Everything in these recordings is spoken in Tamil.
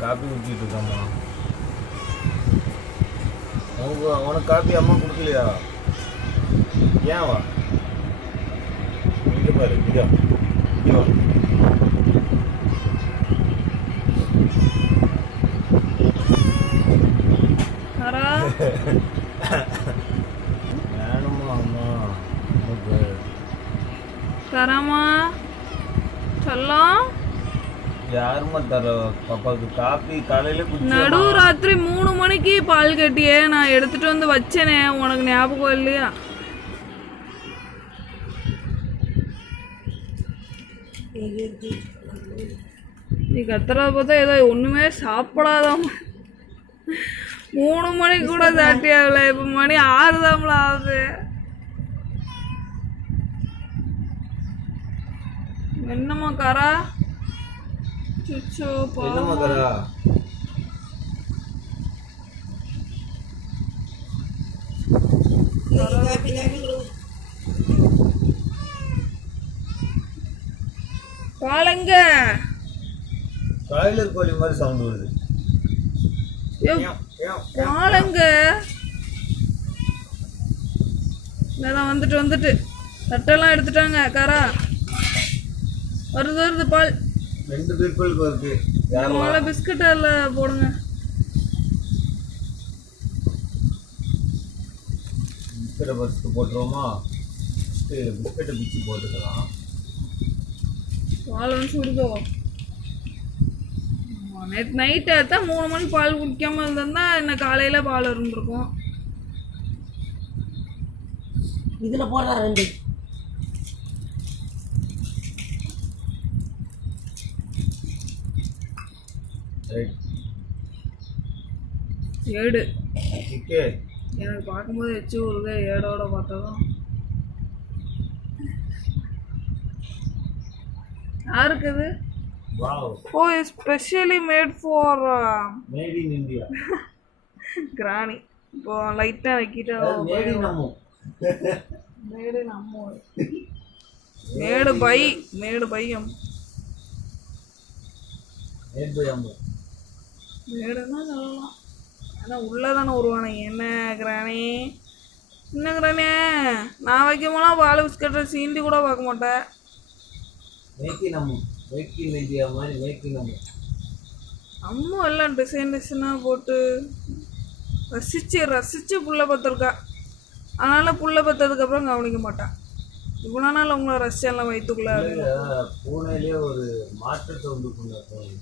காப்பி ஊற்றிட்டு இருக்காம்மா. அவங்க அவனுக்கு காப்பி அம்மா கொடுக்கலையா? ஏன் வா? இங்க பாரு இதோ இங்க வா. வரா வேணுமா அம்மா? உனக்கு. தரமா? சொல்லம் தர காலையில நடு ராத்திரி மூணு மணிக்கு பால் கட்டியே நான் எடுத்துட்டு வந்து வச்சேனே உனக்கு ஞாபகம் இல்லையா? நீ கத்துறத பார்த்தா ஏதோ ஒண்ணுமே சாப்பிடாதாம மூணு மணிக்கு கூட சாட்டி ஆகல இப்ப மணி ஆறு தாமல ஆகுது. என்னம்மா கரா? என்னம்மா பாவம் பாலங்க. காய்லர் கோழி மாதிரி சவுண்ட் வருது. பாலங்க. இதான் வந்துட்டு வந்துட்டு. தட்டெல்லாம் எடுத்துட்டாங்க காரா. வருது வருது பால். ரெண்டு பீப்புளுக்கு யாரெல்லாம் முதல்ல பிஸ்கட் அதில் போடுங்க. பிஸ்கட்டை ஃபஸ்ட்டு போட்டுருவோமா? ஃபஸ்ட்டு பிஸ்கட்டை பிச்சு போட்டுக்கலாம். பால் வந்து சுடுதோ நேற்று நைட்டு தான் மூணு மணி பால் குடிக்காம இருந்திருந்தா இன்னும் காலையில் பால் இருந்திருக்கும். இதுல போடுறா ரெண்டு. ஏடு. எனக்கு பார்க்கும்போது எச்சு ஒரு ஏடோட பார்த்ததும். யாருக்கு இது? Wow oh specially made for made in India கிராணி இப்போ லைட்டாக வைக்கிட்டு மேட் நம்ம மேடு நம்ம மேடு பை மேடு பையம் மேட் பை அம்மா மேடுன்னா சொல்லலாம் ஆனால் உள்ளே தானே வருவானுங்க என்ன கிராணி என்ன கிராணி நான் வைக்கும் போலாம் பால் பிஸ்கட்டை சீண்டி கூட பார்க்க மாட்டேன். நம்ம இந்தியா மாதிரி நம்ம அம்மா எல்லாம் டிசைன் டிசைனாக போட்டு ரசிச்சு ரசிச்சு புள்ள பத்திருக்கா அதனால் புள்ள பத்ததுக்கப்புறம் கவனிக்க மாட்டான். இவ்வளோ நாள் உங்களை ரசிச்செல்லாம் வைத்துக்குள்ள பூனையிலே ஒரு மாற்றத்தை உண்டு கொண்டாடுறோம்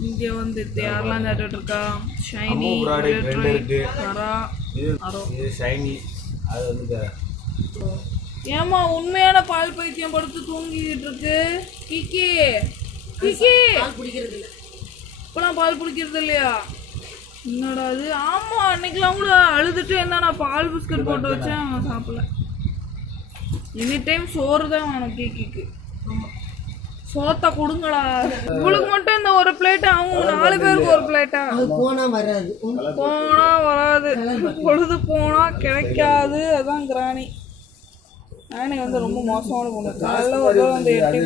இங்கே வந்து யாரெல்லாம் சாப்பிட்டுட்டு இருக்கா ஷைனி கரா அரோ இது ஷைனி. அது வந்து க- ஏமா உண்மையான பால் பைத்தியம் படுத்து தூங்கிட்டு இருக்கு. கிக்கி கிக்கி. பால் குடிக்கிறது இல்ல. இப்பெல்லாம் பால் குடிக்கிறது இல்லையா? என்னடா அது ஆமா அன்னைக்கெல்லாம் கூட அழுதுட்டு என்ன நான் பால் பிஸ்கட் போட்டு வச்சேன் அவன் சாப்பிடல. எனி டைம் சோறு தான் வேணும் கிக்கிக்கு. சோத்த கொடுங்கடா. இவளுக்கு மட்டும் இந்த ஒரு பிளேட் அவங்க நாலு பேருக்கு ஒரு பிளேட்டா அது போனா வராது. போனா வராது. பொழுது போனா கிடைக்காது. அதான் கிராணி. கிராணி வந்து ரொம்ப மோசமான பொண்ணு. காலைல ஒரு வந்து எட்டி